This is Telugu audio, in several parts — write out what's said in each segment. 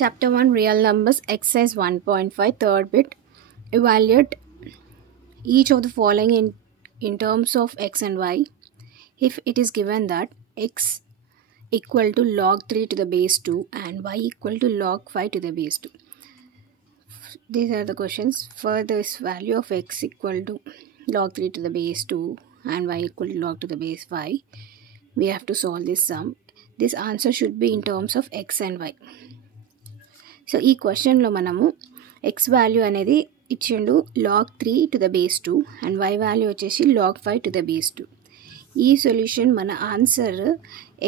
Chapter 1 Real Numbers Exercise 1.5 Third bit. Evaluate each of the following in terms of x and y if it is given that x equal to log 3 to the base 2 and y equal to log 5 to the base 2. These are the questions. For this value of x equal to log 3 to the base 2 and y equal to log to the base 5, we have to solve this sum. This answer should be in terms of x and y. So ఈ క్వశ్చన్లో మనము ఎక్స్ వాల్యూ అనేది ఇచ్చిండు log 3 to the base 2 and y value వచ్చేసి లాగ్ 5 టు ద బేస్ 2. ఈ సొల్యూషన్ మన answer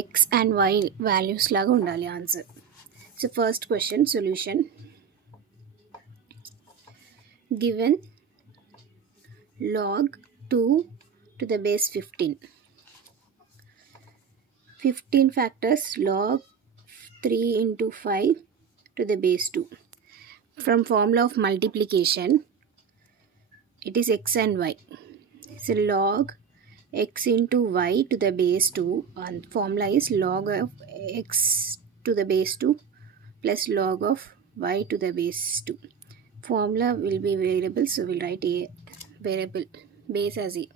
x and y values లాగా ఉండాలి answer. So first question solution. Given log 2 to the base 15 factors log 3 into 5 to the base 2. From formula of multiplication, it is x and y. So log x into y to the base 2, and formula is log of x to the base 2 plus log of y to the base 2. Formula will be variable, so we'll write a variable base as a.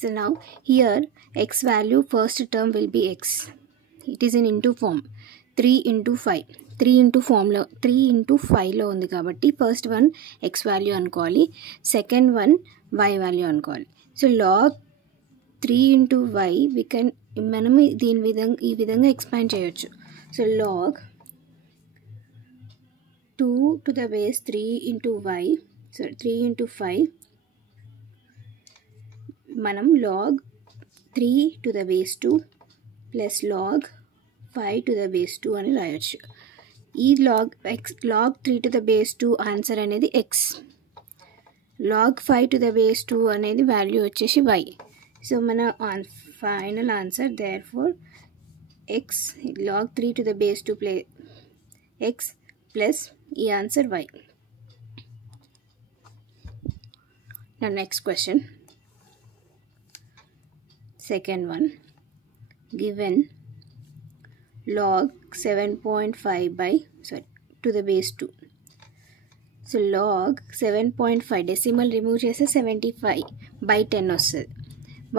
So now here x value first term will be x. It is in into form 3 into 5. 3 into formula 3 into 5 లో ఉంది కాబట్టి ఫస్ట్ వన్ ఎక్స్ వాల్యూ అనుకోవాలి, సెకండ్ వన్ వై వాల్యూ అనుకోవాలి. సో లాగ్ 3 ఇంటూ వై మనం ఈ విధంగా ఎక్స్పాండ్ చేయొచ్చు. So log 2 to the base 3 into y, so 3 into 5 మనం log 3 to the base 2 plus log 5 to the base 2 అని రాయొచ్చు. ఈ log 3 to the base 2 answer అనేది x, log 5 to the base 2 అనేది వాల్యూ వచ్చేసి వై. సో మన final answer therefore x log 3 to the base 2 x plus ఈ ఆన్సర్ వై. నా next question second one. Given log 7.5 to the base 2. So log 7.5 decimal remove చేస్తే 75/10 వస్తుంది.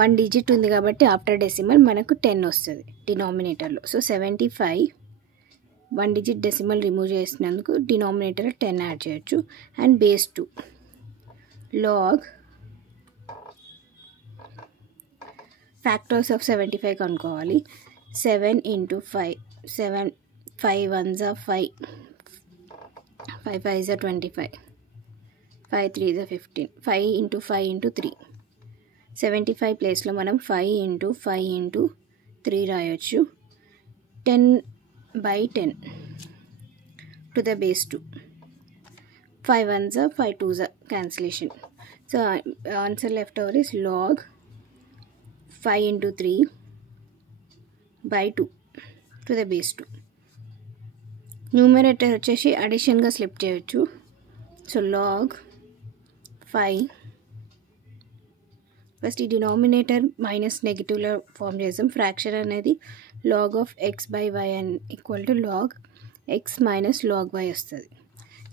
1 డిజిట్ ఉంది కాబట్టి ఆఫ్టర్ డెసిమల్ మనకు 10 వస్తుంది డినామినేటర్లో. సో 75 1 డిజిట్ డెసిమల్ రిమూవ్ చేసినందుకు డినామినేటర్ 10 యాడ్ చేయొచ్చు. And base 2 log factors of 75 కనుక్కోవాలి. 7 into 5, 5 1s are 5, 5 5s are 25, 5 3s are 15, 5 into 5 into 3. 75 ప్లేస్లో మనం 5 into 5 into 3 రాయొచ్చు. 10/10 to the base 2. 5 1s are 5 2s are cancellation. So answer left over is log 5 into 3/2 to the base 2. Numerator వచ్చేసి అడిషన్గా స్లిప్ చేయొచ్చు. సో లాగ్ 5 ఫస్ట్ ఈ డినామినేటర్ మైనస్ నెగిటివ్లో ఫామ్ చేసాం. ఫ్రాక్షన్ అనేది log of x by y and equal to log x minus log y వస్తుంది.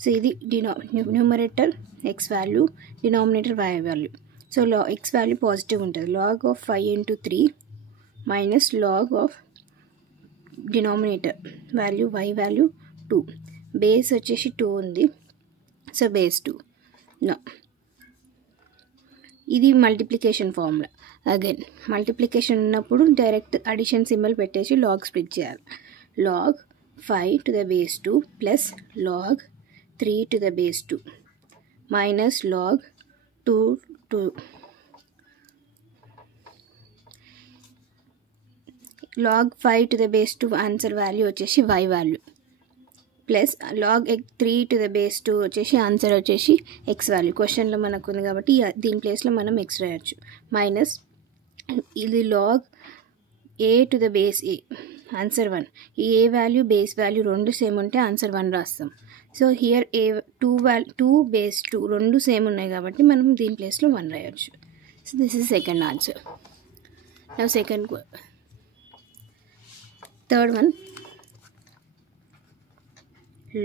సో ఇది numerator x value, denominator y value. So x value positive ఉంటుంది. Log of 5 into 3 minus log of denominator value y value 2. Base వచ్చేసి 2 ఉంది. So base 2. నో ఇది మల్టిప్లికేషన్ ఫార్ములా. అగైన్ మల్టిప్లికేషన్ ఉన్నప్పుడు డైరెక్ట్ అడిషన్ సింబల్ పెట్టేసి లాగ్ స్ప్లిట్ చేయాలి. Log 5 to the base 2 plus log 3 to the base 2 minus log 2 to log 5 to the base 2 answer value వచ్చేసి y value plus log 3 to the base 2 వచ్చేసి ఆన్సర్ వచ్చేసి x వాల్యూ. క్వశ్చన్లో మనకు ఉంది కాబట్టి దీని ప్లేస్లో మనం x రాయొచ్చు. మైనస్ ఇది log a to the base a answer 1. ఈ a వాల్యూ బేస్ వాల్యూ రెండు సేమ్ ఉంటే ఆన్సర్ 1 రాస్తాం. సో హియర్ a 2 బేస్ 2 రెండు సేమ్ ఉన్నాయి కాబట్టి మనం దీని ప్లేస్లో 1 రాయొచ్చు. So this is second answer. నా second third one.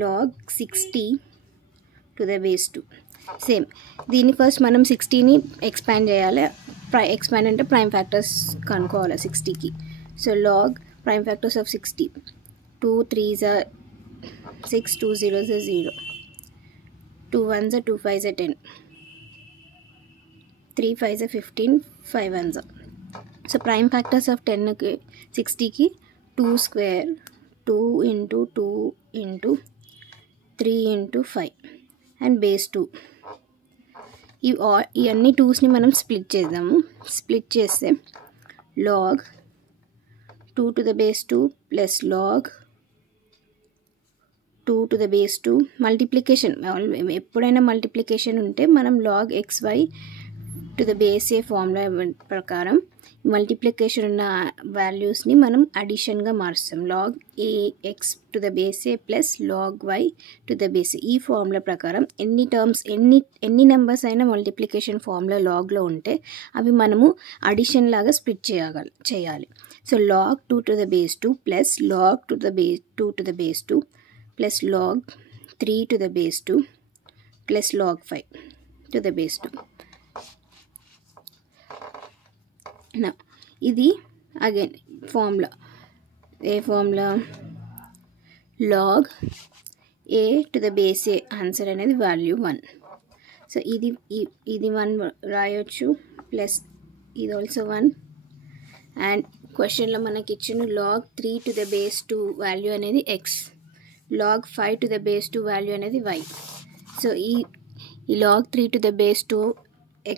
log 60 to the base 2. Same దీన్ని ఫస్ట్ మనం 60ని ఎక్స్పాండ్ చేయాలి. ఎక్స్పాండ్ అంటే ప్రైమ్ ఫ్యాక్టర్స్ కనుక్కోవాలి 60కి. So log prime factors of 60, 2 3s are 6, 2 0s are 0, 2 1s are 2 5s are 10, 3 5s are 15, 5 1s are. So prime factors of 10కి 60కి 2 square, 2 into 2 into 3 into 5 and base 2. ఇవన్నీ 2స్ని మనం స్ప్లిట్ చేద్దాము. స్ప్లిట్ చేస్తే log 2 to the base 2 plus log 2 to the base 2. Multiplication ఎప్పుడైనా మల్టిప్లికేషన్ ఉంటే మనం log xy to the base A formula ప్రకారం మల్టిప్లికేషన్ ఉన్న వాల్యూస్ని మనం అడిషన్గా మారుస్తాం. log a x to the base A plus log y to the base A. ఈ ఫార్ములా ప్రకారం ఎన్ని నెంబర్స్ అయినా మల్టిప్లికేషన్ ఫార్ములా లాగ్లో ఉంటే అవి మనము అడిషన్ లాగా స్ప్లిట్ చేయాలి. So log 2 to the base 2 plus log 2 to the base 2 plus log 3 to the base 2 plus log 5 to the base 2. నా ఇది again formula. A formula? log a to the base A. Answer అనేది వాల్యూ 1. సో ఇది 1 రాయొచ్చు ప్లస్ ఇది ఆల్సో 1. అండ్ క్వశ్చన్లో మనకి ఇచ్చిన log 3 to the base 2 value అనేది x, log 5 to the base 2 value అనేది y. సో ఈ log 3 to the base 2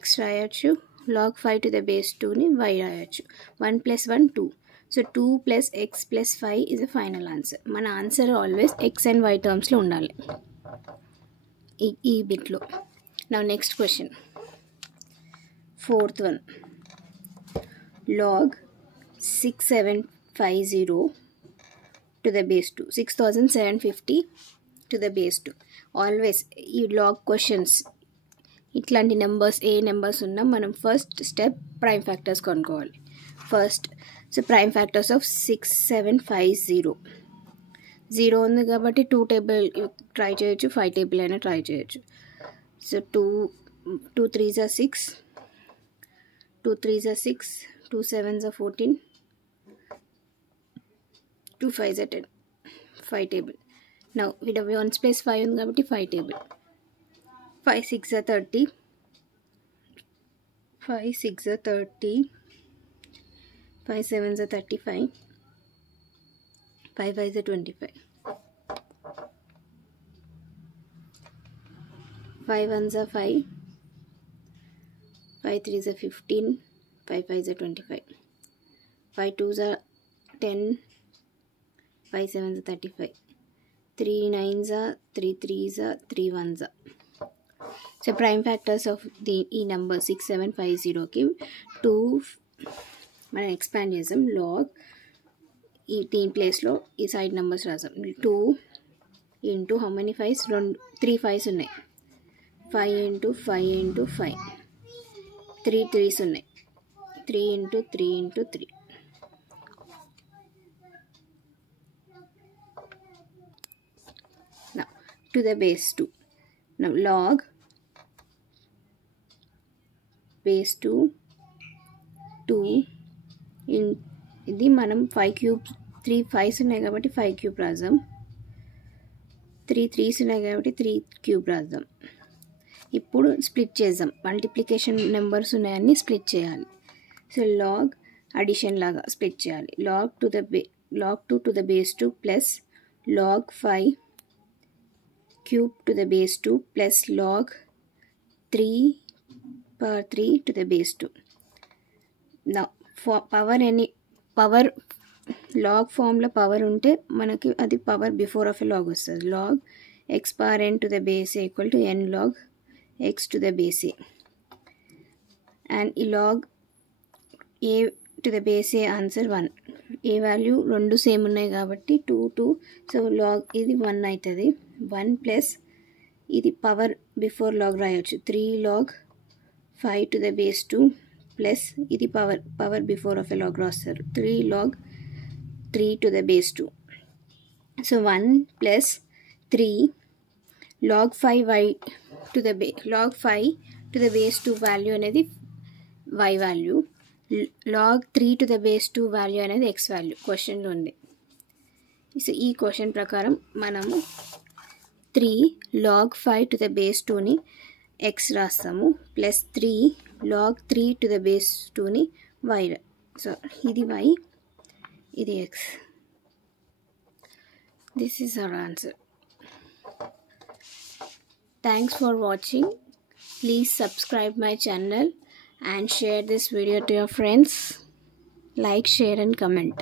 x రాయొచ్చు, log 5 టు ద బేస్ 2ని y రాయొచ్చు. 1 + 1 2. So 2 + x + 5 is the final answer. మన answer always x and y టర్మ్స్లో ఉండాలి ఈ బిట్లో. నా next question, 4th one. log 6750 to the base 2, 6750 to the base 2. Always ఈ లాగ్ క్వశ్చన్స్ ఇట్లాంటి నెంబర్స్ ఏ నెంబర్స్ ఉన్నా మనం ఫస్ట్ స్టెప్ ప్రైమ్ ఫ్యాక్టర్స్ కనుక్కోవాలి first. So prime factors of 6750, 0 ఉంది కాబట్టి 2 టేబుల్ ట్రై చేయొచ్చు, 5 టేబుల్ అయినా ట్రై చేయొచ్చు. So 2 3s are 6, 2 3s are 6, 2 7s are 14, 2 5s are 10, 5 table. Now ఇక్కడ 1's place 5 ఉంది కాబట్టి 5 table. 5 6 are 30, 5 6 are 30, 5 7s are 35, 5 5s are 25, 5 1s are 5, 5 3s are 15, 5 5s are 25, 5 2s are 10, 5 7s are 35, 3 9s are 3 3s are 3 1s are. So prime factors of ఈ నెంబర్ 6750కి 2 మనం ఎక్స్పాండ్ చేసాం. లాగ్ దీని ప్లేస్లో ఈ సైడ్ నెంబర్స్ రాసాం. 2 into how many 5s? 3 5s ఉన్నాయి. 5 ఇంటూ 5 ఇంటూ 5, 3 3s ఉన్నాయి. 3 into 3 into 3. Now to the base 2. Now log base 2 ఇది మనం 5 క్యూబ్, 3 5s ఉన్నాయి కాబట్టి 5 క్యూబ్ రాద్దాం, 3 3s ఉన్నాయి కాబట్టి 3 క్యూబ్ రాద్దాం. ఇప్పుడు స్ప్లిట్ చేద్దాం. మల్టిప్లికేషన్ నెంబర్స్ ఉన్నాయని స్ప్లిట్ చేయాలి. సో లాగ్ అడిషన్ లాగా స్ప్లిట్ చేయాలి. log 2 to the base 2 plus log 5 cube to the base 2 plus log 3 power 3 to the base 2. Now for power log ఫామ్లో పవర్ ఉంటే మనకి అది power before of a log వస్తుంది. log x power n to the base a equal to n log x to the base a. And ఈ log a to the base a answer 1. A value రెండు సేమ్ ఉన్నాయి కాబట్టి 2 2. సో log ఇది 1 అవుతుంది. 1 ప్లస్ ఇది పవర్ బిఫోర్ లాగ్ రాయొచ్చు, 3 log 5 to the base 2 plus ఇది power before of a log రాస్తారు, 3 log 3 to the base 2. So 1 plus 3 log 5y to the log 5 to the base 2 value అనేది y value, log 3 to the base 2 value అనేది x వాల్యూ క్వశ్చన్లో ఉంది. సో ఈ క్వశ్చన్ ప్రకారం మనము 3 log 5 to the base 2ని x రాస్తాము, plus 3 log 3 to the base 2ని y. సో ఇది y, ఇది x. This is our answer. Thanks for watching. Please subscribe my channel and share this video to your friends. Like, share and comment.